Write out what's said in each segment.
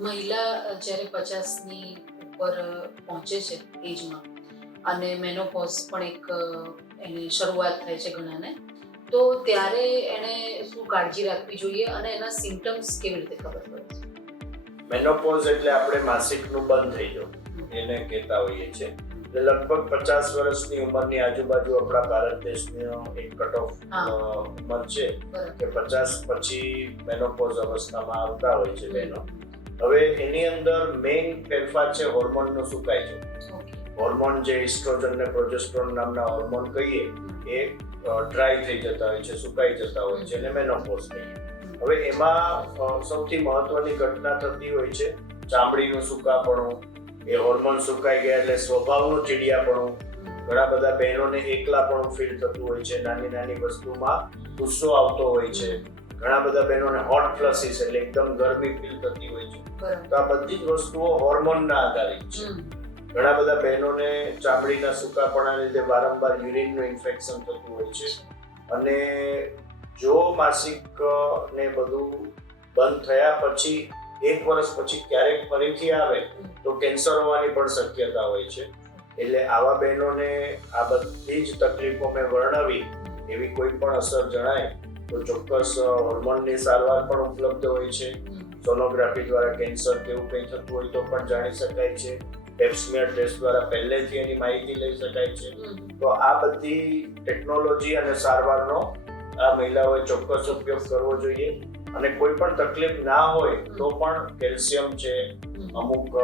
મહિલા જ્યારે 50ની ઉપર પહોંચે છે એજમાં અને મેનોપોઝ પણ એક એની શરૂઆત થાય છે ઘણાને, તો ત્યારે એને શું કાળજી રાખવી જોઈએ અને એના સિમ્પટમ્સ કેવી રીતે ખબર પડે છે? મેનોપોઝ એટલે આપણે માસિકનું બંધ થઈ જવું એને કહેતા હોઈએ છીએ. એટલે લગભગ 50 વર્ષની ઉંમરની આજુબાજુ આપણા ભારત દેશનો એક કટ ઓફ ઉંમર છે કે 50 પછી મેનોપોઝ અવસ્થામાં આવતા હોય છે બહેનો. હવે એની અંદર મેઇન ફેરફાર છે હોર્મોનનો સુકાઈ જવો. હોર્મોન જે ઇસ્ટ્રોજન ને પ્રોજેસ્ટેરોન નામના હોર્મોન કહીએ એ ડ્રાય થઈ જતા હોય છે, સુકાઈ જતા હોય છે, અને મેનોપોઝ કહીએ. હવે એમાં સૌથી મહત્વની ઘટના થતી હોય છે ચામડીનું સૂકાપણું. એ હોર્મોન સુકાઈ ગયા એટલે સ્વભાવનું ચીડિયાપણું. ઘણા બધા બહેનોને એકલાપણું ફીલ થતું હોય છે, નાની નાની વસ્તુમાં ગુસ્સો આવતો હોય છે. ઘણા બધા બહેનોને હોટ ફ્લસીસ એટલે એકદમ ગરમી ફીલ થતી હોય છે. તો આ બધી જ વસ્તુઓ હોર્મોનના આધારિત છે. ઘણા બધા બહેનોને ચામડીના સૂકાપણાને લીધે વારંવાર યુરિનનું ઇન્ફેક્શન થતું હોય છે. અને જો માસિક ને બધું બંધ થયા પછી 1 વર્ષ પછી ક્યારેક ફરીથી આવે તો કેન્સર હોવાની પણ શક્યતા હોય છે. એટલે આવા બહેનોને આ બધી જ તકલીફો મેં વર્ણવી એવી કોઈ પણ અસર જણાય તો ચોક્કસ હોર્મોનની સારવાર પણ ઉપલબ્ધ હોય છે. સોનોગ્રાફી દ્વારા કેન્સર કેવું કંઈ થતું હોય તો પણ જાણી શકાય છે. પેપ્સમિયર ટેસ્ટ દ્વારા પહેલેથી એની માહિતી લઈ શકાય છે. તો આ બધી ટેકનોલોજી અને સારવારનો આ મહિલાઓએ ચોક્કસ ઉપયોગ કરવો જોઈએ. અને કોઈ પણ તકલીફ ના હોય તો પણ કેલ્શિયમ છે, અમુક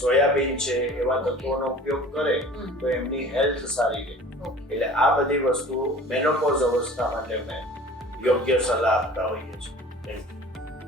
સોયાબીન છે, એવા તત્વોનો ઉપયોગ કરે તો એમની હેલ્થ સારી રહે. એટલે આ બધી વસ્તુઓ મેનોપોઝ અવસ્થા માટે અમે યોગ્ય સલાહ આપતા હોઈએ છીએ.